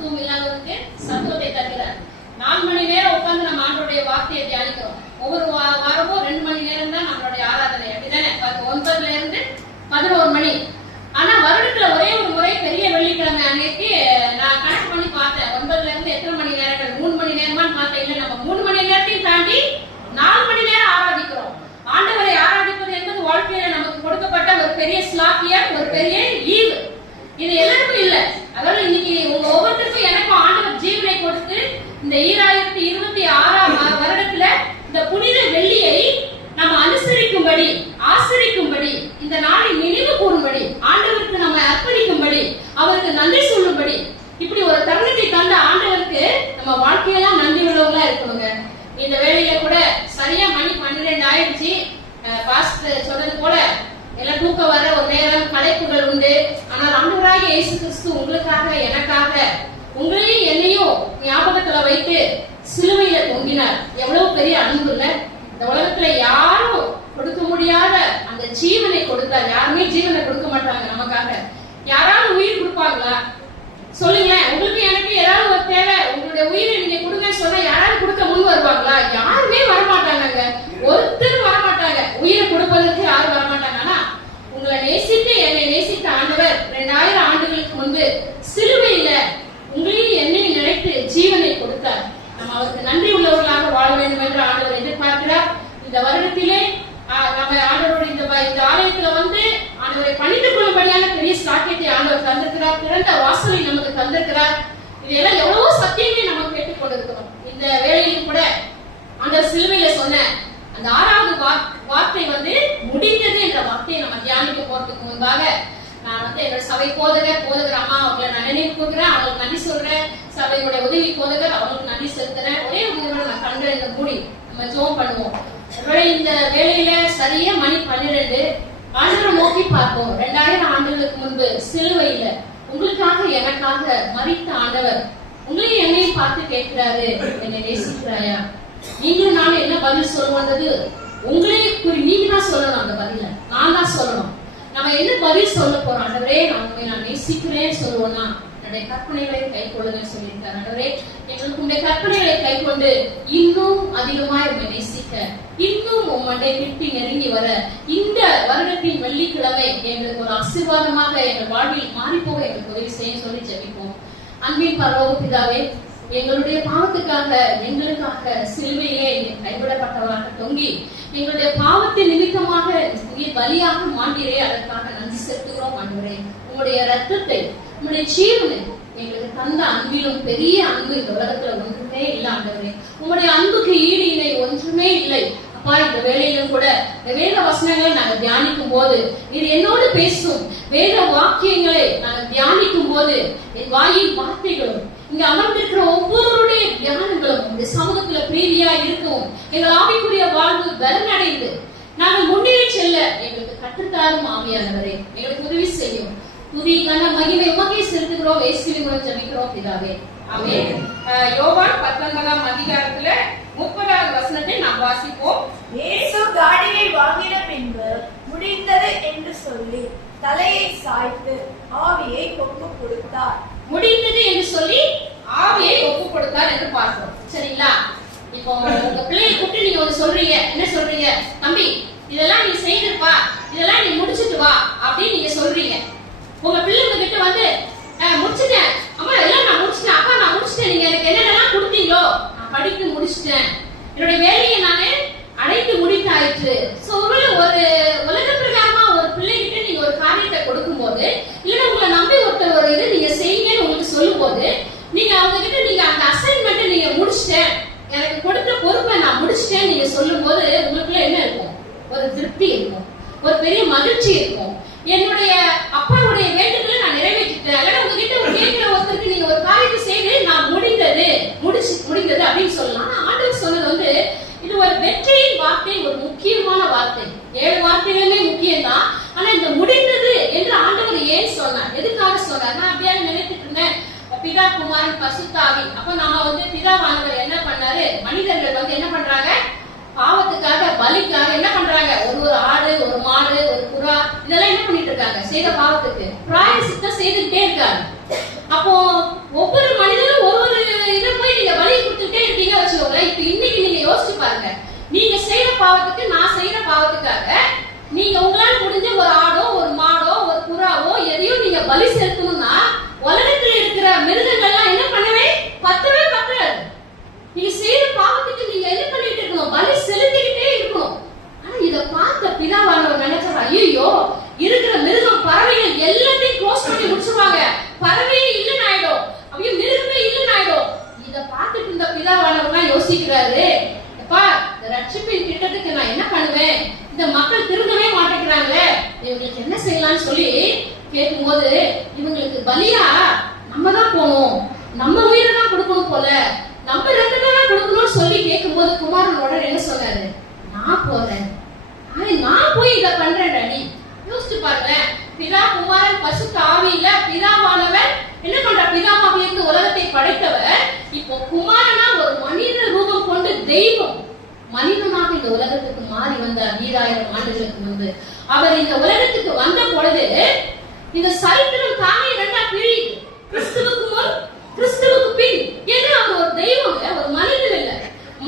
சத்துவம் இல்லாதவருக்கு சத்துவத்தை தருகிறார். 4 மணி நேரம் உட்கார்ந்து நம்ம ஆண்டவருடைய வார்த்தையை தியானிக்கிறோம். ஒவ்வொரு வாரமும் 2 மணி நேரம் தான் நம்மளுடைய ஆராதனை, அப்படிதானே? 9ல இருந்து 11 மணி. ஆனா வருடத்துல ஒரே ஒரு முறை பெரிய வெள்ளிக்கிழமை அன்னைக்கு நான் கணக்கு பண்ணி பார்த்தேன், 9ல இருந்து எத்தனை மணி நேரங்கள், 3 மணி நேரமான்னு பார்த்தேன். இல்ல, நம்ம 3 மணி நேரத்தையும் தாண்டி 4 மணி நேரம் ஆராதிக்கிறோம். ஆண்டவரை ஆராதிப்பது என்பது வாழ்க்கையில நமக்கு கொடுக்கப்பட்ட ஒரு பெரிய ஸ்லாக்கியம், ஒரு பெரிய ஈவு. இது எல்லாருக்கும் இல்ல. அதாவது இன்னைக்கு உங்க ஒவ்வொருத்தருக்கும் எனக்கும் ஆண்டவர் ஜீவனை கொடுத்து இந்த 2026ஆம் வருடத்துல இந்த புனித வெள்ளியை நம்ம அனுசரிக்கும்படி, ஆசரிக்கும்படி, இந்த நாளை நினைவு கூறும்படி, ஆண்டவருக்கு நம்ம அர்ப்பணிக்கும்படி, அவருக்கு நன்றி சொல்லும்படி, இப்படி ஒரு தருணத்தை தந்த ஆண்டவருக்கு நம்ம வாழ்க்கையெல்லாம் நன்றி உள்ளவங்களா இருக்கணுங்க. இந்த வேளையில கூட சரியா மணி 12 ஆயிடுச்சு. பாஸ்டர் சொன்னது போல எல்லாம் தூக்க வர ஒரு நேரம், கலைப்புகள் உண்டு. ஆனால் ஆண்டவராகிய இயேசு கிறிஸ்து உங்களுக்காக, எனக்காக, உங்களையும் என்னையும் ஞாபகத்துல வைத்து சிலுவையில தொங்கினார். எவ்வளவு பெரிய அன்பு இல்ல! இந்த உலகத்துல யாரும் கொடுக்க முடியாத அந்த ஜீவனை கொடுத்தார். யாருமே ஜீவனை கொடுக்க மாட்டாங்க நமக்காக. யாராவது உயிர் கொடுப்பாங்களா? சொல்லுங்களேன். உங்களுக்கு எனக்கு ஏதாவது ஒரு தேவை, உங்களுடைய உயிரை நீங்க கொடுங்க சொன்னா யாராவது கொடுக்க முன் வருவாங்களா? யாருமே வரமாட்டாங்க. ஒருத்தரும் வரமாட்டாங்க. உயிரை கொடுப்பதற்கு யாரும் வரமாட்டாங்க. ஆனா உங்களை நேசித்து, என்னை நேசித்த ஆண்டவர் 2000 ஆண்டுகளுக்கு முன்பு சிலுவையில உங்களையும் என்னையும் நினைத்து ஜீவனை கொடுத்தார். நம்ம அவருக்கு நன்றி உள்ளவர்களாக வாழ வேண்டும் என்று ஆண்டவர் எதிர்பார்க்கிறார். இந்த வருடத்திலே நம்ம ஆண்டவரோட இந்த ஆலயத்துல வந்து ஆண்டவரை பணிந்து கொள்ளும்படியான பெரிய சாக்கியத்தை ஆண்டவர் தந்திருக்கிறார். திறந்த வாசலை நமக்கு தந்திருக்கிறார். இதெல்லாம் எவ்வளவோ சத்தியங்களை நம்ம கேட்டுக் கொண்டிருக்கிறோம். இந்த வேளையிலும் கூட ஆண்டவர் சிலுவையில சொன்ன அந்த 6வது வார்த்தை வந்து முடிந்தது என்ற வார்த்தையை நம்ம தியானிக்க போறதுக்கு முன்பாக நான் வந்து என்னோட சபை போதகர் அம்மா அவங்களை நான் நினைவு கூறுகிறேன். அவங்களுக்கு நன்றி சொல்றேன். சபையோட உதவி போதகர் அவங்களுக்கு நன்றி செலுத்துறேன். ஒரே ஒரு நான் கண்களை மூடி நம்ம ஜெபம் பண்ணுவோம். இந்த வேளையில சரியா மணி 12. ஆண்டவரை நோக்கி பார்ப்போம். 2000 ஆண்டுகளுக்கு முன்பு சிலுவையில உங்களுக்காக, எனக்காக மரித்த ஆண்டவர் உங்களையும் என்னையும் பார்த்து கேட்கிறாரு, என்னை நேசிக்கிறாயா? நீங்களும் நானும் என்ன பதில் சொல்லுவோன்றது உங்களே நீங்க தான் சொல்லணும். அந்த பதில நான் தான் சொல்லணும். நம்ம என்ன பதில் சொல்ல போறோம்? ஆண்டவரே, நான் நேசிக்கிறேன் சொல்லுவோம்னா என்னுடைய கற்பனைகளை கை கொள்ளுங்கன்னு சொல்லியிருக்காரு. ஆண்டவரே, எங்களுக்கு உங்களுடைய கற்பனைகளை கை கொண்டு இன்னும் அதிகமாய் உண்மை நேசிக்க, இன்னும் உம்முடைய கிட்டி நெருங்கி வர இந்த வருடத்தின் வெள்ளிக்கிழமை எங்களுக்கு ஒரு ஆசீர்வாதமாக எங்கள் வாழ்வில் மாறிப்போக எங்களுக்கு உதவி செய்ய சொல்லி ஜெபிப்போம். அன்பின் பரலோக பிதாவே, எங்களுடைய பாவத்துக்காக, எங்களுக்காக சிலுவையிலே கைவிடப்பட்டவராக தொங்கி எங்களுடைய பாவத்தின் நிமித்தமாக பலியாக மாண்டீரே, அதற்காக நன்றி செலுத்துகிறோம். ஆண்டவரே, உங்களுடைய ரத்தத்தை, உங்களுடைய ஜீவனை எங்களுக்கு தந்த அன்பிலும் பெரிய அன்பு இந்த உலகத்துல ஒன்றுமே இல்லை. ஆண்டவரே, உங்களுடைய அன்புக்கு ஈடு இணை ஒன்றுமே இல்லை. அப்பா, இந்த வேலையிலும் கூட இந்த வேத வசனங்களை நாங்க தியானிக்கும் போது, இது என்னோடு பேசும் வேத வாக்கியங்களை நாங்க தியானிக்கும் போது என் வாயின் வார்த்தைகளும் இங்க அமர்ந்திருக்கிற ஒவ்வொருடைய தியானங்களும் இந்த சமூகத்துல பிரீதியா இருக்கும். எங்கள் ஆவிக்குரிய வாழ்வு பலனடைந்து நாங்கள் முன்னேறி செல்ல எங்களுக்கு கற்றுத்தாரும் ஆவியானவரே, எங்களுக்கு உதவி செய்யும். துதிக்கான மகிமை உமக்கே செலுத்துகிறோம். இயேசுவின் மூலம் ஜெபிக்கிறோம் பிதாவே, ஆமென். யோவான் 19ஆம் அதிகாரத்துல 30வது வசனத்தை நாம் வாசிப்போம். இயேசு காடியை வாங்கின பின்பு முடிந்தது என்று சொல்லி தலையை சாய்த்து ஆவியை ஒப்பு கொடுத்தார். முடிந்தது என்று சொல்லி ஆவியை ஒப்பு கொடுத்தார் என்று பார்க்கிறோம். சரிங்களா? இப்போ உங்க பிள்ளையை கூப்பிட்டு நீங்க ஒண்ணு சொல்றீங்க. என்ன சொல்றீங்க? தம்பி, இதெல்லாம் நீ செய்திருப்பா, இதெல்லாம் நீ முடிச்சிட்டு வா அப்படின்னு நீங்க சொல்றீங்க. உங்க பிள்ளைங்க கிட்ட வந்து முடிச்சிட்டேன் அம்மா, எல்லாம் நான் முடிச்சிட்டேன், அப்பா நான் முடிச்சிட்டேன், நீங்க எனக்கு என்னென்னலாம் கொடுத்தீங்களோ நான் படித்து முடிச்சிட்டேன், என்னுடைய வேலையை நானு அடைத்து முடித்தாயிற்று. சோ ஒரு உலக பிரகாரமா ஒரு பிள்ளைகிட்ட நீங்க ஒரு காரியத்தை கொடுக்கும் போது, இல்ல உங்களை நம்பி ஒருத்தர் ஒரு இது நீங்க செய்யுங்கன்னு உங்களுக்கு சொல்லும் போது, நீங்க அவங்க கிட்ட நீங்க அந்த அசைன்மெண்ட் நீங்க முடிச்சிட்டேன், எனக்கு கொடுத்த பொறுப்பை நான் முடிச்சிட்டேன் நீங்க சொல்லும் போது உங்களுக்குள்ள என்ன இருக்கும்? ஒரு திருப்தி இருக்கும், ஒரு பெரிய மகிழ்ச்சி இருக்கும். என்னுடைய அப்பாவுடைய வேண்டுதலை நான் நிறைவேற்றிட்டேன். அல்லது உங்ககிட்ட ஒரு கேட்கிற ஒருத்தருக்கு நீங்க ஒரு காரியத்தை செய்து நான் முடிந்தது அப்படின்னு சொல்லலாம். ஆண்டவர் சொன்னது வந்து இது ஒரு வெற்றியின் வார்த்தை, ஒரு முக்கியமான வார்த்தை. 7 வார்த்தைகளுமே முக்கியம்தான். ஆனா இந்த முடிந்தது என்று ஆண்டவர் ஏன் சொன்னார், எதுக்காக சொன்னார்? நான் அப்படியே நினைத்துட்டு இருந்தேன். பிதா, குமாரன், பரிசுத்த ஆவி. அப்ப நம்ம வந்து பிதாவானவர் என்ன பண்ணாரு? மனிதர்கள் வந்து என்ன பண்றாங்க? பாவத்துக்காக பலிக்காக என்ன பண்றாங்க? ஒரு ஆடு, ஒரு மாடு, ஒரு புறா, இதெல்லாம் என்ன பண்ணிட்டு இருக்காங்க? செய்த பாவத்துக்கு பிராயசித்தம் செய்துட்டே இருக்காங்க. அப்போ ஒவ்வொரு மனிதனும் ஒவ்வொரு இதை போய் நீங்க பலி கொடுத்துட்டே இருக்கீங்க வச்சுக்கோங்க. இப்ப இன்னைக்கு நீங்க யோசிச்சு பாருங்க, நீங்க செய்யற பாவத்துக்கு, நான் செய்யற பாவத்துக்காக நீங்க உங்களால முடிஞ்ச ஒரு ஆடோ, ஒரு மாடோ, ஒரு புறாவோ எதையோ நீங்க பலி செலுத்தணும்னா உலகத்துல இருக்கிற மிருகங்கள்லாம் என்ன பண்ணவே பத்தவே பத்தாது. நீங்க செய்யற பாவத்துக்கு நீங்க என்ன பண்ணிட்டு இருக்கணும்? பலி செலுத்திக்கிட்டே இருக்கணும். ஆனா இத பார்த்த பிதாவானவர் நினைச்சாரு, ஐயோ இருக்கிற மிருகம், பறவைகள் எல்லாத்தையும் க்ளோஸ் பண்ணி முடிச்சுவாங்க, பறவையே இல்லைன்னு ஆயிடும், அப்படியே மிருகமே இல்லைன்னு ஆயிடும். இத பார்த்துட்டு இந்த பிதாவானவர் யோசிக்கிறாரு, அப்பா இந்த ரட்சிப்பின் திட்டத்துக்கு நான் என்ன பண்ணுவேன்? இந்த மக்கள் திருந்தவே மாட்டேங்கிறாங்களே, இவங்களுக்கு என்ன செய்யலாம்னு சொல்லி கேட்கும்போது, இவங்களுக்கு பலியா நம்ம தான் போகணும், நம்ம உயிரை தான் கொடுக்கணும் போல, நம்ம ரத்தத்தை தான் கொடுக்கணும்னு சொல்லி கேட்கும்போது குமாரனோட என்ன சொன்னாரு? நான் போறேன், நான் போய் இத பண்றேன் டாடி. யோசிச்சு பாருங்க, பிதா, குமாரன், பரிசுத்த ஆவியில பிதாவானவர் என்ன பண்ற? பிதாவாக இருந்து உலகத்தை படைத்தவர் இப்போ குமாரனா ஒரு மனித ரூபம் கொண்டு தெய்வம் மனிதனாக இந்த உலகத்துக்கு மாறி வந்தார். 2000 ஆண்டுகளுக்கு முன்பு அவர் இந்த உலகத்துக்கு வந்த பொழுது இந்த சரித்திரம் தானே இரண்டா பிரியுது. கிறிஸ்துவுக்கு முன், கிறிஸ்துவுக்கு பின். ஏன்னா அவர் ஒரு தெய்வம், ஒரு மனிதன் இல்ல.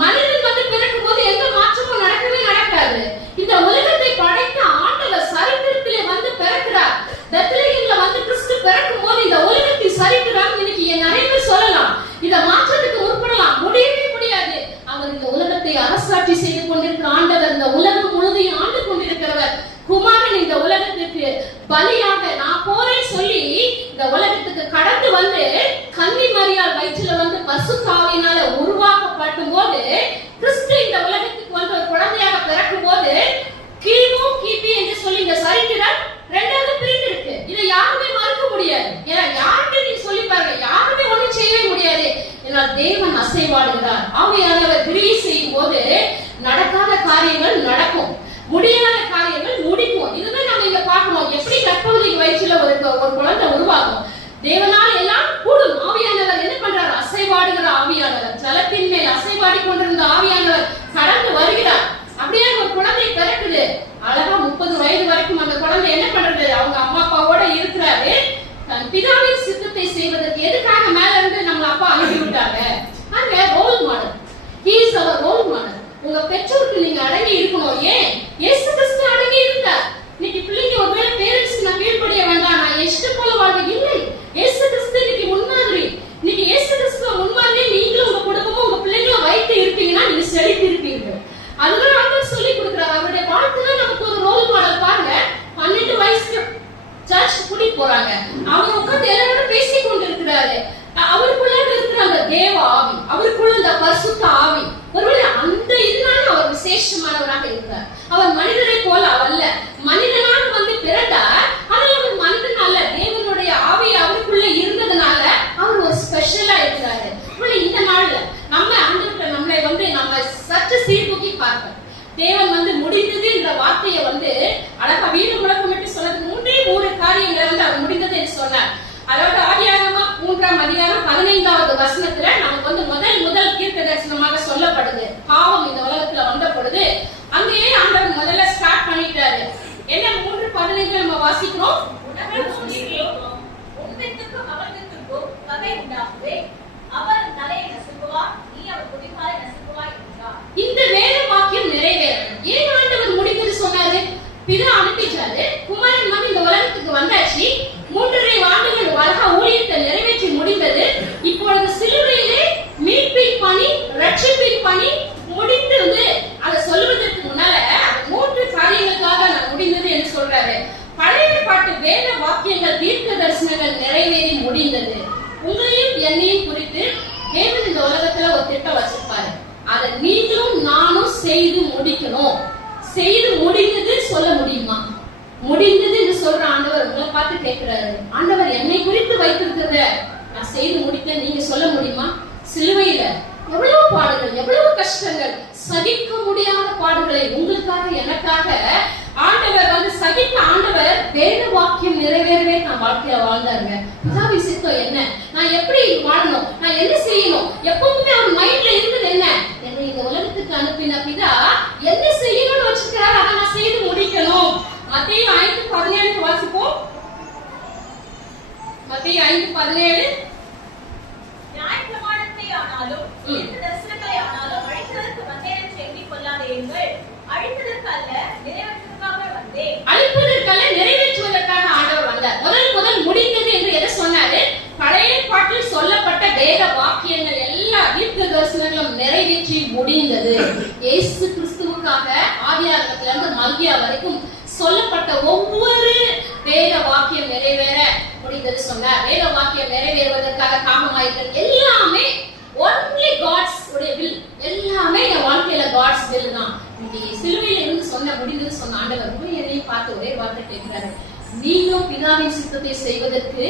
மனிதன் வந்து பிறக்கும் போது எந்த மாற்றமும் நடக்கவே நடக்காது. இந்த உலகத்தை படைத்த ஆண்டவர் சரித்திரத்திலே வந்து பிறக்கிறார். பெத்லகேம்ல வந்து கிறிஸ்து பிறக்கும் போது இந்த உலகத்தின் சரித்திரம் இன்னைக்கு நிறைய பேர் சொல்லலாம், இத மாற்றத்துக்கு முற்படலாம், முடியவே முடியாது. அவர் இந்த உலகத்தை அரசாட்சி செய்து கொண்டிருக்கிற ஆண்டவர், இந்த உலகம் முழுதையும் ஆண்டு கொண்டிருக்கிறவர். குமாரன் இந்த உலகத்துக்கு பலியாக நான் போறேன் சொல்லி இந்த உலகத்துக்கு கடந்து வந்து கன்னி மரியாள் வயிற்றுல வந்து பரிசுத்த ஆவியினால உருவாக்கப்படும் போது, கிறிஸ்து இந்த உலகத்துக்கு வந்து ஒரு குழந்தையாக பிறக்கும் போது கிமு கிபி என்று சொல்லி இந்த சரித்திரம் ரெண்டாவது பிரிந்து இருக்கு. இதை யாருமே மறுக்க முடியாது. ஏன்னா யாருமே நீங்க சொல்லி பாருங்க, யாருமே ஒண்ணும் செய்யவே முடியாது. ஏன்னா தேவன் அசைவாடுகிறார். ஆவியானவர் கிரியை செய்யும் போது நடக்காத காரியங்கள் நடக்கும், முடியாத காரியங்கள் முடிக்கும். இதுதான் நம்ம இங்க பார்க்கணும். எப்படி கற்பவதி வயிற்றுல ஒரு குழந்தை உருவாகும்? தேவனால் எல்லாம் கூடும். ஆவியானவர் என்ன பண்றார்? அசைவாடுகிற ஆவியானவர், ஜலத்தின் மேல் அசைவாடி கொண்டிருந்த ஆவியானவர் கடந்து வருகிறார். அப்படியே ஒரு குழந்தை பிறக்குது. அழகா 30 வயது வரைக்கும் அந்த குழந்தை என்ன பண்றது? அவங்க அம்மா அப்பாவோட இருக்கிறாரு. தன் பிதாவின் சித்தத்தை செய்வதற்கு எதுக்காக மேல இருந்து நம்ம அப்பா அனுப்பி விட்டாங்க? அங்க ரோல் மாடல். ஹி இஸ் அவர் ரோல் மாடல். உங்க பெற்றோருக்கு நீங்க அடங்கி இருக்கணும். ஏன்? இயேசு கிறிஸ்து அடங்கி இருந்தார். இன்னைக்கு பிள்ளைங்க ஒருவேளை பேரண்ட்ஸ் நான் கீழ்ப்படிய வேண்டாம், நான் இஷ்டம் போல வாழ்வு இல்லை. இயேசு கிறிஸ்து இன்னைக்கு முன்மாதிரி. இன்னைக்கு இயேசு கிறிஸ்துவ முன்மாதிரி நீங்களும் உங்க குடும்பமும் உங்க பிள்ளைங்களும் வைத்து இருப்பீங்கன்னா நீங்க செழித்து இருப்பீங்க. அதுதான் ஆண்டவர் சொல்லி கொடுக்கிறார். அவருடைய வாழ்க்கை தான் நமக்கு ஒரு ரோல் மாடல். பாருங்க, 12 வயசுக்கு சர்ச் கூட்டிட்டு போறாங்க. அவர் உட்கார்ந்து எல்லாரோட பேசி கொண்டிருக்கிறாரு. அவருக்குள்ள இருக்கிற அந்த தேவ ஆவி, அவருக்குள்ள அந்த பரிசுத்த ஆவி, ஒருவேளை அந்த இதனால அவர் விசேஷமானவராக இருக்கிறார். அவர் மனிதனை போல அல்ல, மனிதனாக வந்து பிறந்தார். ஆனால் அவர் மனிதன் அல்ல, தேவனுடைய ஆவி அவருக்குள்ள இருந்ததுனால அவர் ஒரு ஸ்பெஷலா இருக்கிறாரு. இந்த நாள்ல நம்ம ஆண்டவரை நம்மளை வந்து நம்ம சற்று சீர்தூக்கி பார்ப்போம். தேவன் வந்து முடிந்தது என்ற வார்த்தையை வந்து அழகா வீடு முழக்கமிட்டு சொன்னது 3 காரியங்களை வந்து அவர் முடிந்தது என்று சொன்னார். அதாவது ஆதியாகமம் 3ஆம் அதிகாரம் 15வது வசனத்துல நமக்கு வந்து முதல் தீர்க்க தரிசனமாக சொல்லப்படுது. பாவம் இந்த உலகத்துல வந்த பொழுது அங்கேயே ஆண்டவர் முதல்ல ஸ்டார்ட் பண்ணிட்டாரு. என்ன 3:15 நம்ம வாசிக்கிறோம். அவர் தலையை நசுக்குவார், நீ அவர் குதிகாலை நசுக்குவாய் என்றார். இந்த வேத வாக்கியம் நிறைவேறும். ஏன் ஆண்டவர் முடிந்தது சொன்னாரு? பிதா அனுப்பிச்சாரு, குமாரன் வந்து இந்த உலகத்துக்கு வந்தாச்சு, 3.5 ஆண்டுகள் உலக ஊழியத்தை நிறைவேற்றி முடிந்தது. இப்பொழுது சிலுவையிலே மீட்பின் பணி, ரட்சிப்பின் பணி முடிந்தது. அதை சொல்வதற்கு முன்னால 3 காரியங்களுக்காக நான் முடிந்தது என்று சொல்றாரு. பழைய பாட்டு வேத வாக்கியங்கள், தீர்க்க தரிசனங்கள் நிறைவேறி முடிந்தது. உங்களையும் என்னையும் குறித்து தேவன் இந்த உலகத்துல ஒரு திட்டம் வச்சிருப்பாரு. அதை நீங்களும் நானும் செய்து முடிக்கணும். செய்து முடிந்தது சொல்ல முடியுமா? முடிந்தது என்று சொல்ற ஆண்டவர் உங்களை பார்த்து கேட்கிறாரு. ஆண்டவர் என்னை குறித்து வைத்திருக்கிறத நான் செய்து முடிக்க நீங்க சொல்ல முடியுமா? சிலுவையில எவ்வளவு பாடுகள், எவ்வளவு கஷ்டங்கள், சகிக்க முடியாத பாடுகளை உங்களுக்காக எனக்காக ஆண்டவர் வந்து சகித்த ஆண்டவர் வேத வாக்கியம் நிறைவேறவே நான் வாழ்க்கையில வாழ்ந்தாருங்க. பிதாவி சித்தம் என்ன, நான் எப்படி வாழணும், நான் என்ன செய்யணும், எப்பவுமே அவர் மைண்ட்ல இருந்தது என்ன? என்னை இந்த உலகத்துக்கு உலகத்துக்கு அனுப்பின பிதா என்ன செய்யணும்னு வச்சிருக்கிறார், அதை நான் செய்து முடிக்கணும். மத்தேயு 5:17 வாசிப்போம். மத்தேயு 5:17. நியாயப்பிரமாணத்தை ஆனாலும் தரிசனங்களை ஆனாலும் அழிப்பதற்கு வந்தேன் என்று எண்ணிக் கொள்ளாதீர்கள். அழிப்பதற்கு அல்ல நிறைவேற்றுவதற்காக வந்தேன். அழிப்பதற்கல்ல நிறைவேற்றுவதற்காக ஆண்டவர் வந்தார். முதல் முடிந்தது என்று எதை சொன்னாரு? பழைய ஏற்பாட்டில் சொல்லப்பட்ட வேத வாக்கியங்கள் எல்லா தீர்க்க தரிசனங்களும் நிறைவேற்றி முடிந்தது. இயேசு கிறிஸ்துவுக்காக ஆதியாகமத்திலிருந்து மல்கியா வரைக்கும் சொல்லப்பட்ட ஒவ்வொரு வேத வாக்கியம் நிறைவேற முடிந்தது சொன்னார். வேத வாக்கியம் நிறைவேறுவதற்காக காரணமாயிருக்கிறது எல்லாமே only God's will. எல்லாமே என் வாழ்க்கையில God's will தான். இன்னைக்கு சிலுவையில இருந்து சொன்ன முடிந்தது சொன்ன ஆண்டவர் போய் என்னையும் பார்த்து ஒரே வார்த்தை கேட்கிறாரு, நீங்களும் பிதாவின் சித்தத்தை செய்வதற்கு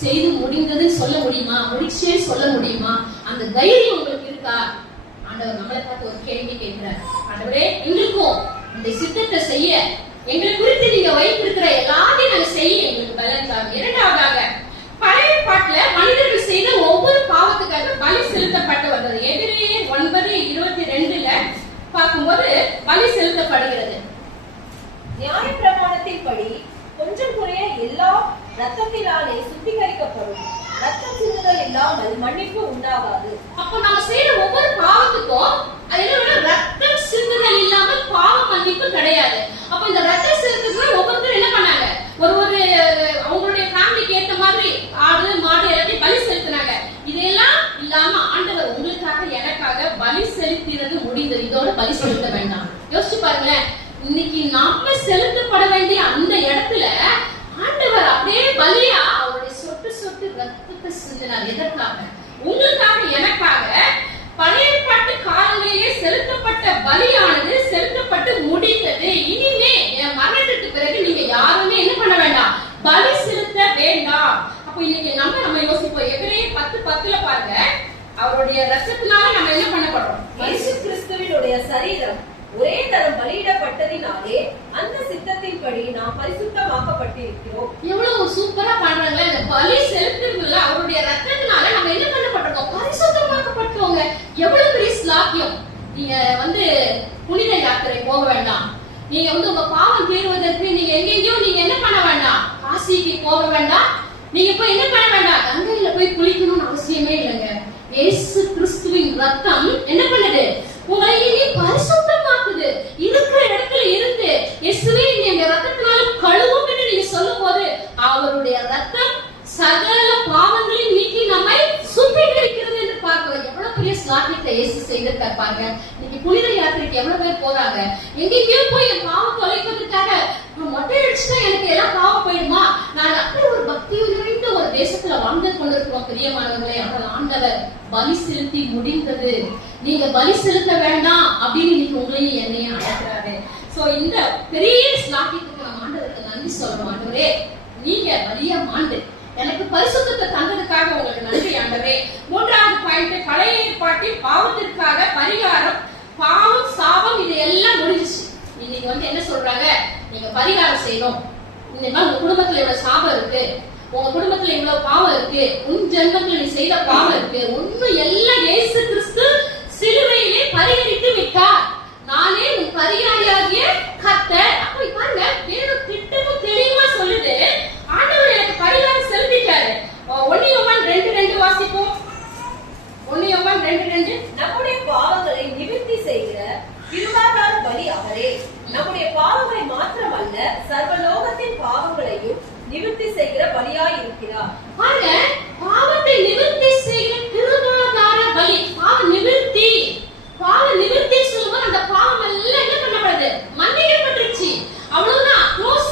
செய்து முடிந்ததுன்னு சொல்ல முடியுமா? முடிச்சே சொல்ல முடியுமா? அந்த தைரியம் உங்களுக்கு இருக்கா? ஆண்டவர் நம்மளை பார்த்து ஒரு கேள்வி கேட்கிறார். ஆண்டவரே, எங்களுக்கும் இந்த சித்தத்தை செய்ய எங்களை குறித்து நீங்க வைத்திருக்கிற எல்லாத்தையும் நாங்க செய்ய எங்களுக்கு பலன் தாங்க. இரண்டாவதாக, பழைய பாட்டுல மனிதர்கள் செய்த ஒவ்வொரு பாவத்துக்காக பலி செலுத்தப்பட்டு வந்தது. எபிரேயர் 9:22 பார்க்கும்போது பலி செலுத்தப்படுகிறது. நியாயப்பிரமாணத்தின்படி கொஞ்சம் குறைய எல்லா ரத்தத்தினாலே சுத்திகரிக்கப்படும். ரத்தம் சிந்துதல் இல்லாமல் மன்னிப்பு உண்டாகாது. அப்போ நம்ம செய்யற ஒவ்வொரு பாவத்துக்கும் ரத்தம் சிந்துதல் இல்லாமல் பாவ மன்னிப்பு கிடையாது. அப்ப இந்த ரத்தம் சிந்துதல் ஒவ்வொருத்தரும் என்ன பண்ணாங்க, ஒரு அவங்களுடைய ஃபேமிலிக்கு ஏத்த மாதிரி ஆடு மாடு எல்லாத்தையும் பலி செலுத்தினாங்க. இதெல்லாம் இல்லாம ஆண்டவர் உங்களுக்காக எனக்காக பலி செலுத்தினது முடிந்தது. இதோட பலி செலுத்த வேண்டாம். யோசிச்சு பாருங்களேன், இன்னைக்கு நாம செலுத்தப்பட வேண்டிய அந்த இடத்துல ஆண்டவர் அப்படியே பலியா அவருடைய சொட்டு சொட்டு ரத்தத்தை சிந்தினார். எதற்காக? உங்களுக்காக எனக்காக. பழைய பாட்டு காலங்களிலே செலுத்தப்பட்ட பலியானது செலுத்தப்பட்டு முடிந்தது. இனிமே என் மரணத்துக்கு பிறகு நீங்க யாருமே என்ன பண்ண வேண்டாம், பலி செலுத்த வேண்டாம். அப்போ இன்னைக்கு நம்ம யோசிப்போம். எபிரேயர் 10:10 பாருங்க, அவருடைய ரத்தத்தினால நம்ம என்ன பண்ணப்படுறோம்? இயேசு கிறிஸ்துவினுடைய சரீரம் ஒரே தரம் பலியிடப்பட்டதினாலே அந்த சித்தத்தின்படி நாம் பரிசுத்தமாக்கப்பட்டிருக்கிறோம். எவ்வளவு சூப்பரா பண்றாங்களே. இந்த பலி செலுத்துறதுல அவருடைய ரத்தத்தினால நம்ம என்ன பண்ணப்பட்டிருக்கோம்? பரிசுத்தமாக்கப்பட்டோங்க. எவ்வளவு பெரிய ஸ்லாக்கியம். நீங்க புனித யாத்திரை போக வேண்டாம். நீங்க உங்க பாவம் தீர்வதற்கு நீங்க எங்கெங்கயோ நீங்க என்ன பண்ண வேண்டாம், காசிக்கு போக வேண்டாம். நீங்க போய் என்ன பண்ண வேண்டாம், கங்கையில போய் குளிக்கணும்னு அவசியமே இல்லைங்க. இயேசு கிறிஸ்துவின் ரத்தம் என்ன பண்ணுது? உங்களை இனி பரிசுத்தமாக்குது. இருக்கிற இடத்துல இருந்து இயேசுவே இந்த ரத்தத்தினால கழுவும் என்று நீங்க சொல்லும் போது அவருடைய ரத்தம் சகல பாவங்களையும் நீக்கி நம்மை சுத்திகரிக்கிறது என்று பார்க்கிறோம். எவ்வளவு பெரிய ஸ்லாக்கியத்தை இயேசு செய்திருக்காரு பாருங்க. இன்னைக்கு புனித யாத்திரைக்கு எவ்வளவு பேர் போறாங்க. எங்கெங்கயோ போய் என் பாவம் தொலைப்பதற்காக மொட்டை அடிச்சுட்டா எனக்கு எல்லாம் பாவம் போயிடுமா? நான் அப்படி ஒரு பக்தியோடு நிறைந்த ஒரு தேசத்துல வாழ்ந்து கொண்டிருக்கிறோம். பிரியமானவர்களே, ஆனால் ஆண்டவர் பலி செலுத்தி முடிந்தது, நீங்க பலி செலுத்த வேண்டாம் அப்படின்னு இன்னைக்கு உங்களையும் என்னையும் அழைக்கிறாரு. சோ இந்த பெரிய ஸ்லாக்கியத்துக்கு நம்ம ஆண்டவருக்கு நன்றி சொல்லணும். ஆண்டவரே, நீங்க பலியா மாண்டு எனக்கு பரிசுத்தத்தை தந்ததுக்காக உங்களுக்கு நன்றி ஆண்டவரே. மூன்றாவது பாயிண்ட், பழைய ஏற்பாட்டில் பாவத்திற்காக பரிகாரம், பாவம் சாபம் இது எல்லாம் முடிஞ்சிச்சு. இன்னைக்கு என்ன சொல்றாங்க, நீங்க பரிகாரம் செய்யணும். உங்க குடும்பத்துல இவ்வளவு சாபம் இருக்கு, உங்க குடும்பத்துல இவ்வளவு பாவம் இருக்கு, உன் ஜென்மத்துல நீ செய்த பாவம் இருக்கு, ஒண்ணு எல்லாம் இயேசு கிறிஸ்து சிலுவையிலே பரிகரித்து விட்டார். நானே உன் பரிகாரியாகிய கர்த்தர். அப்ப பாருங்க, வேற திட்டமும் தெளிவா சொல்லுது. ஆண்டவர் எனக்கு பரிகாரம் செலுத்திட்டாரு. 1 யோவான் 2:2 வாசிப்போம். 1 யோவான் 2:2. நம்முடைய பாவங்களை நிவர்த்தி செய்கிற கிருபாதார பலி அவரே. நம்முடைய பாவங்களை மாத்திரமல்ல, சர்வலோகத்தின் பாவங்களையும் நிவர்த்தி செய்கிற பலியாய் இருக்கிறார். பாருங்க, பாவத்தை நிவர்த்தி செய்கிற கிருபாதார பலி. பாவ நிவர்த்தி சொல்லும்போது அந்த பாவம் எல்லாம் என்ன பண்ணப்படுது, மன்னிக்கப்பட்டுருச்சு. அவ்வளவுதான், க்ளோஸ்.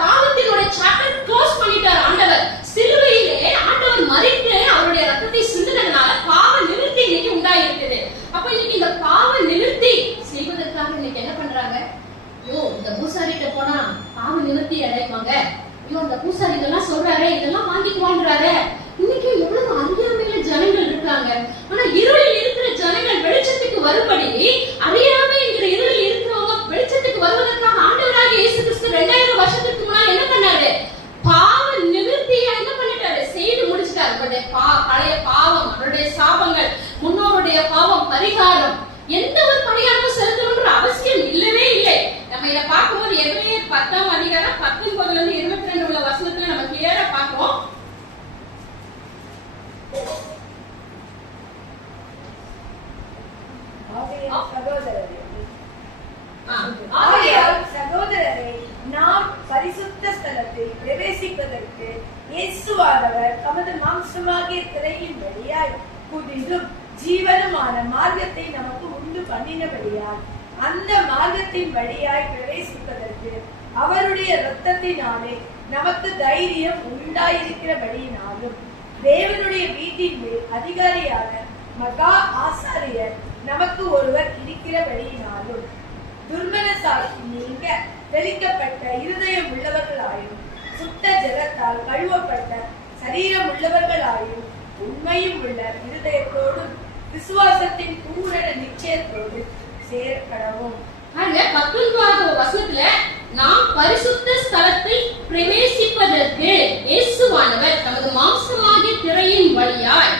பாவத்தினுடைய சாப்டர் க்ளோஸ் பண்ணிட்டார் ஆண்டவர். சிலுவையிலே ஆண்டவர் மரித்து அவருடைய ரத்தத்தை சிந்தினதுனால பாவ நிவர்த்தி இன்னைக்கு உண்டாயிருக்குது. அப்ப இன்னைக்கு இந்த பாவ நிவர்த்தி செய்வதற்காக இன்னைக்கு என்ன பண்றாங்க, இந்த பூசாரிட்ட போனா பாவ நிவர்த்தி அடைவாங்க, இந்த பூசாரி இதெல்லாம் சொல்றாரு, இதெல்லாம் வாங்கிக்குவான்றாரு. இன்னைக்கு எவ்வளவு அறியாமையில ஜனங்கள் இருக்காங்க. ஆனா இருளில் இருக்கிற ஜனங்கள் வெளிச்சத்துக்கு வரும்படி, அறியாமை என்கிற இருளில் இருக்கிறவங்க வெளிச்சத்துக்கு வருவதற்காக ஆண்டவராகிய இயேசு கிறிஸ்து 2000 வருஷத்துக்கு முன்னாடி என்ன பண்ணாரு, பாவ நிவர்த்தியை என்ன பண்ணிட்டாரு, செய்து முடிச்சிட்டாரு. பழைய பாவம், அவருடைய சாபங்கள், முன்னோருடைய பாவம் பரிகாரம், எந்த ஒரு பரிகாரம் பிரவேசிப்பதற்கு இயேசுவானவர் தமது மாம்சமாகிய திரையின் வழியாய் புதிதும் ஜீவனுமான மார்க்கத்தை நமக்கு உண்டு பண்ணினபடியால் அந்த மார்க்கத்தின் வழியாய் பிரவேசிப்பதற்கு அவருடைய இரத்தத்தினாலே நமக்கு தைரியம் உண்டாயிருக்கிறபடியினாலும் தேவனுடைய வீட்டின் மேல் அதிகாரியான மகா ஆசாரியர் நமக்கு ஒருவர் இருக்கிறபடியினாலும் துர்மனசாட்சி நீங்க தெளிக்கப்பட்ட இருதயம் உள்ளவர்களாயும் சுத்த ஜலத்தால் கழுவப்பட்ட சரீரம் உள்ளவர்களாயும் உண்மையும் உள்ள இருதயத்தோடும் விசுவாசத்தின் பூரண நிச்சயத்தோடு சேர்க்கடவும். 19வது வசனத்துல நாம் பரிசுத்த ஸ்தலத்தில் பிரவேசிப்பதற்கு இயேசுவானவர் தமது மாம்சமாகிய திரையின் வழியாய்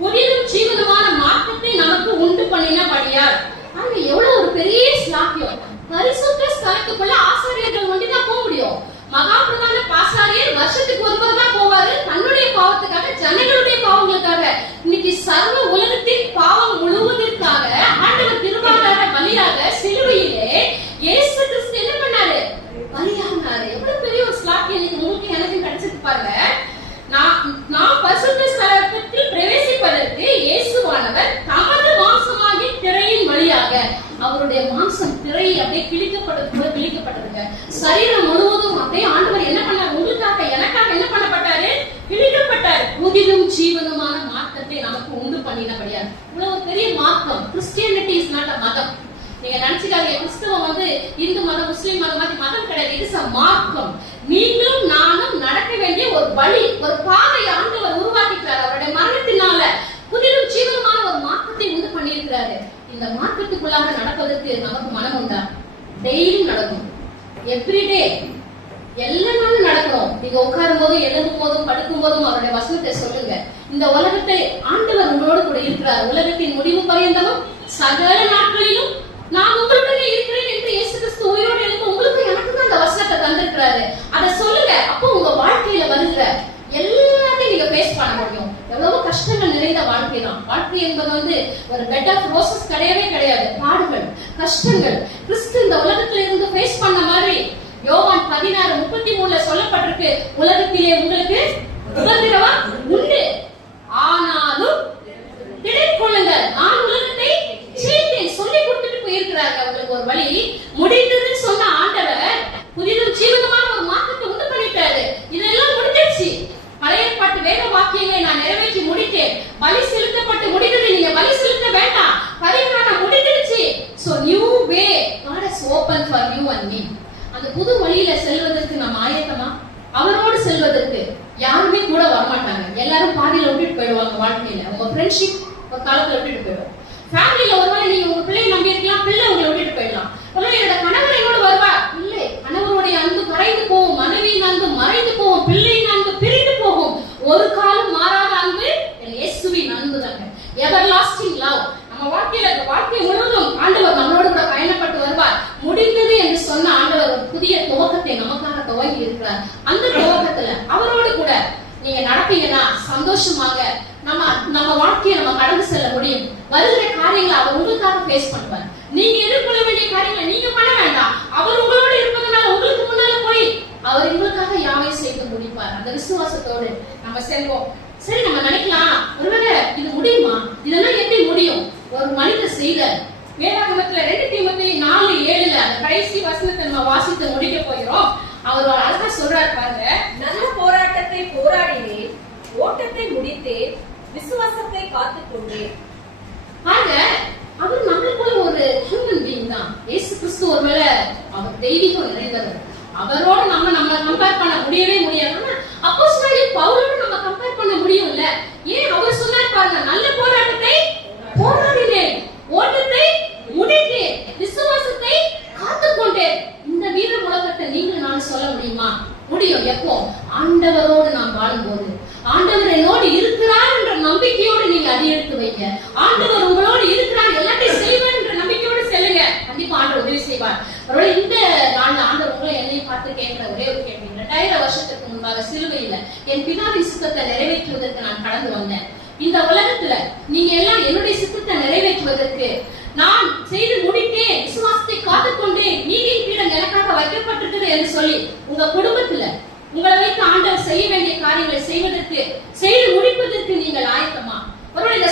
புதிதும் ஜீவனுமான மார்க்கத்தை நமக்கு உண்டு பண்ணினபடியால். அங்க எவ்வளவு ஒரு பெரிய ஸ்லாக்கியம். பரிசுத்த ஸ்தலத்துக்குள்ள ஆசாரியர்கள் ஒண்டிதான் போக முடியும். மகா பிரதான ஆசாரியர் வருஷத்துக்கு ஒருவர் தான் போவாரு, தன்னுடைய பாவத்துக்காக, ஜனங்களுடைய பாவங்களுக்காக. இன்னைக்கு சர்வ உலகத்தின் பாவம் முழுவதற்காக ஆண்டவர் திருவாதார பலியாக சிலுவையிலே இயேசு கிறிஸ்து என்ன பண்ணாரு? பலியானாரு. எவ்வளவு பெரிய ஒரு ஸ்லாக்கியம் இன்னைக்கு உங்களுக்கு எனக்கு கிடைச்சிருக்கு பாருங்க. நாம் பரிசுத்த ஸ்தலத்தில் பிரவேசிப்பதற்கு இயேசுவானவர் தமது மாம்சமாகிய திரையின் வழியாக, அவருடைய மாம்சம் திரை அப்படியே கிழிக்கப்பட்டதுங்க. சரீரம் முழுவதும் அப்படியே ஆண்டவர் என்ன பண்ணார்? உங்களுக்காக எனக்காக என்ன பண்ணப்பட்டாரு? கிழிக்கப்பட்டார். புதிதும் ஜீவனுமான மார்க்கத்தை நமக்கு உண்டு பண்ணினபடியார். இவ்வளவு பெரிய மார்க்கம். கிறிஸ்டியானிட்டி இஸ் நாட் அ மதம். நீங்க நினைச்சுக்காதீங்க கிறிஸ்தவம் இந்து மதம் முஸ்லிம் மதம் மாதிரி மதம் கிடையாது. இது இஸ் அ மார்க்கம். நீங்களும் நானும் நடக்க வேண்டிய ஒரு வழி, ஒரு பாதை ஆண்டவர் உருவாக்கிட்டார். அவருடைய மரணத்தினால புதிதும் ஜீவனுமான ஒரு மார்க்கத்தை உண்டு பண்ணியிருக்கிறாரு. இந்த மார்க்கத்துக்குள்ளாக நடப்பதற்கு நமக்கு மனம் உண்டா? டெய்லியும் நடக்கும். எவ்ரிடே எல்லா நாளும் நடக்கணும். நீங்க உட்காரும் போதும், எழுதும் போதும், படுக்கும் போதும் அவருடைய வசனத்தை சொல்லுங்க. இந்த உலகத்தை ஆண்டவர் உங்களோடு கூட இருக்கிறார். உலகத்தின் முடிவு பரியந்தமும் சகல நாட்களிலும் நான் உங்களுடனே இருக்கிறேன் என்று இயேசு கிறிஸ்து உயிரோடு எழுந்து உங்களுக்கு எனக்கு தான் அந்த வசனத்தை தந்திருக்கிறாரு. அதை சொல்லுங்க. அப்போ உங்க வாழ்க்கையில வருகிற எல்லாத்தையும் நீங்க ஃபேஸ் பண்ண முடியும். எவ்வளவு கஷ்டங்கள் நிறைந்த வாழ்க்கை தான். வாழ்க்கை என்பது ஒரு பெட் ஆஃப் ரோசஸ் கிடையவே கிடையாது. பாடுகள், கஷ்டங்கள். கிறிஸ்து இந்த உலகத்துல இருந்து ஃபேஸ் பண்ண மாதிரி யோவான் 16:33 சொல்லப்பட்டிருக்கு. உலகத்திலே உங்களுக்கு உபத்திரவம் உண்டு, ஆனாலும் திடற்கொள்ளுங்கள், நான் உலகத்தை ஜெயித்தேன் சொல்லி கொடுத்துட்டு போயிருக்கிறாங்க. உங்களுக்கு ஒரு வழி முடிந்ததுன்னு சொன்ன ஆண்டவர் புதிதும் ஜீவனமான ஒரு மாற்றத்தை உண்டு பண்ணிட்டாரு. இதெல்லாம் முடிஞ்சிருச்சு. பழைய ஏற்பாட்டு வேத வாக்கியங்களை நான் நிறைவேற்றி முடித்தேன். பலி செலுத்தப்பட்டு முடிந்தது. நீங்க பலி செலுத்த வேண்டாம். பரிகாரம் முடிஞ்சிருச்சு. So new way God has opened for you and me. அந்த புது வழியில செல்வதற்கு நாம் ஆயத்தமா? அவரோடு செல்வதற்கு யாருமே கூட வரமாட்டாங்க. எல்லாரும் பாதியில விட்டுட்டு போயிடுவாங்க. வாழ்க்கையில உங்க ஃப்ரெண்ட்ஷிப் ஒரு காலத்துல விட்டுட்டு போயிடும். ஃபேமிலியில ஒருவேளை நீங்க உங்க பிள்ளையை நம்பி இருக்கலாம், பிள்ளை உங்களை விட்டுட்டு போயிடலாம். ஒருவேளை என்னோட கணவர் என்னோட வருவார், இல்லை கணவருடைய அன்பு கரைந்து போகும், மனைவியின் அன்பு மறைந்து போகும், பிள்ளையின் அன்பு பிரிந்து போகும். ஒரு காலம் மாறாத அன்பு இயேசுவின் அன்பு தாங்க. எவர் லாஸ்டிங் லவ். நம்ம வாழ்க்கை முழுவதும் ஆண்டவர் நம்மளோடு கூட பயணப்பட்டு வருவார். முடிந்தது என்று சொன்ன ஆண்டவர் ஒரு புதிய துவக்கத்தை நமக்காக துவங்கி இருக்கிறார். அந்த துவக்கத்துல அவரோடு கூட நீங்க நடப்பீங்கன்னா சந்தோஷமாக நம்ம வாழ்க்கையை நம்ம கடந்து செல்ல முடியும். வருகிற காரியங்களை அவர் உங்களுக்காக ஃபேஸ் பண்ணுவார். நீங்க எதிர்கொள்ள வேண்டிய காரியங்களை நீங்க பண்ண வேண்டாம். அவர் உங்களோட இருப்பதனால உங்களுக்கு முன்னால போய் அவர் உங்களுக்காக யாவை செய்து முடிப்பார். அந்த விசுவாசத்தோடு நம்ம செல்வோம். சரி, நம்ம நினைக்கலாம் ஒருவேளை இது முடியுமா? இதெல்லாம் எப்படி முடியும்? ஒரு மனிதர் செய்த வேதாகமத்துல 2 தீமோத்தேயு 4:7 அந்த கடைசி வசனத்தை நம்ம வாசித்து முடிக்க போகிறோம். அவர் அழகா சொல்றாரு பாருங்க. நல்ல போராட்டத்தை போராடினேன், ஓட்டத்தை முடித்தேன், விசுவாசத்தை காத்துக்கொண்டேன். பாருங்க, அவர் நம்மளுக்குள்ள ஒரு ஹியூமன் பீயிங் தான். இயேசு கிறிஸ்து ஒருவேளை அவர் தெய்வீகம் நிறைந்தவர். அவரோட நம்ம கம்பேர் பண்ண முடியவே முடியாது. ஆனா அப்போஸ்தலனாகிய பவுலோட நம்ம கம்பேர் பண்ண முடியும்ல. ஏன் அவர் சொன்னார் பாருங்க, நல்ல போராட்டத்தை போராடினேன், ஓட்டத்தை முடித்தேன், விசுவாசத்தை காத்துக்கொண்டேன். இந்த வீர முழக்கத்தை நீங்க நான் சொல்ல முடியுமா? முடியும். எப்போ? ஆண்டவரோடு நாம் வாழும்போது. ஆண்டவர் என்னோடு இருக்கிறார் என்ற நம்பிக்கையோடு நீங்க அதை எடுத்து வைங்க. ஆண்டவர் உங்களோடு இருக்கிறார், எல்லாத்தையும் செய்வார் என்ற நம்பிக்கையோடு செல்லுங்க. கண்டிப்பா ஆண்டவர் உதவி செய்வார். ஒருவேளை இந்த நாள்ல ஆண்டவர் உங்களை என்னையும் பார்த்து கேட்கிற ஒரே ஒரு கேள்வி, 2000 வருஷத்துக்கு முன்பாக சிலுவையில என் பிதாவின் சித்தத்தை நிறைவேற்றுவதற்கு நான் கடந்து வந்தேன். இந்த உலகத்துல நீங்க எல்லாம் என்னுடைய சித்தத்தை நிறைவேற்றுவதற்கு நான் செய்து முடித்தேன், விசுவாசத்தை காத்துக்கொண்டேன், நீதியின் பீடம் எனக்காக வைக்கப்பட்டிருக்கிறது என்று சொல்லி உங்க குடும்பத்துல உங்களை வைத்து ஆண்ட செய்ய வேண்டிய காரியங்களை செய்து முடிப்பதற்கு நீங்கள் ஆயத்தமா? ஒருவேளை இந்த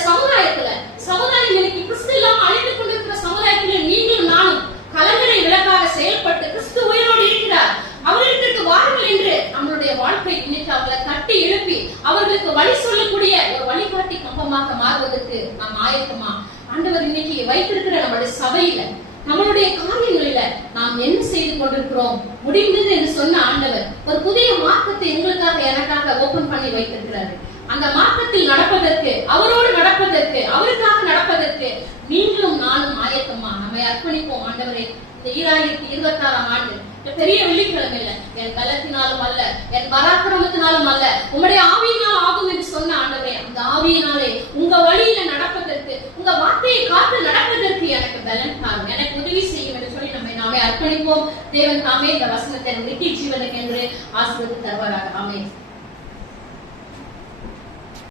சமுதாயம் இன்னைக்கு கிறிஸ்து இல்லாம அழிந்து கொண்டிருக்கிற சமுதாயத்தில் நீங்களும் நானும் கலங்கரை விளக்காக செயல்பட்டு கிறிஸ்து உயிரோடு இருக்கிறார், அவர்களுக்கு வாருங்கள் என்று நம்மளுடைய வாழ்க்கை இன்னைக்கு அவர்களை கட்டி எழுப்பி அவர்களுக்கு வழி சொல்லக்கூடிய ஒரு வழிகாட்டி கம்பமாக மாறுவதற்கு நாம் ஆயத்தமா? ஆண்டவர் இன்னைக்கு வைத்திருக்கிற நம்மளுடைய சபையில நம்மளுடைய காரியங்களில நாம் என்ன செய்து கொண்டிருக்கிறோம்? முடிந்தது என்று சொன்ன ஆண்டவர் ஒரு புதிய மார்க்கத்தை எங்களுக்காக எனக்காக ஓபன் பண்ணி வைத்திருக்கிறாரு. அந்த மார்க்கத்தில் நடப்பதற்கு, அவரோடு நடப்பதற்கு, அவருக்காக நடப்பதற்கு நீங்களும் நானும் ஆயத்தமா? நம்மை அர்ப்பணிப்போம். ஆண்டவரே, இந்த 2026ஆம் ஆண்டு பெரிய வெள்ளிக்கிழமை இல்ல, என் பலத்தினாலும் அல்ல, என் பராக்கிரமத்தினாலும் அல்ல, உங்களுடைய ஆவியினால் ஆகும் என்று சொன்ன ஆண்டவரே, அந்த ஆவியினாலே உங்க வழியில நடப்பதற்கு, உங்க வார்த்தையை காத்து நடப்பதற்கு எனக்கு பலன் தாரும், எனக்கு உதவி செய்யும் என்று சொல்லி நாமே அர்ப்பணிப்போம். தேவன் தாமே இந்த வசனத்தை நித்திய ஜீவனுக்கு என்று ஆசீர்வதித்து தருவாராக. ஆமென்.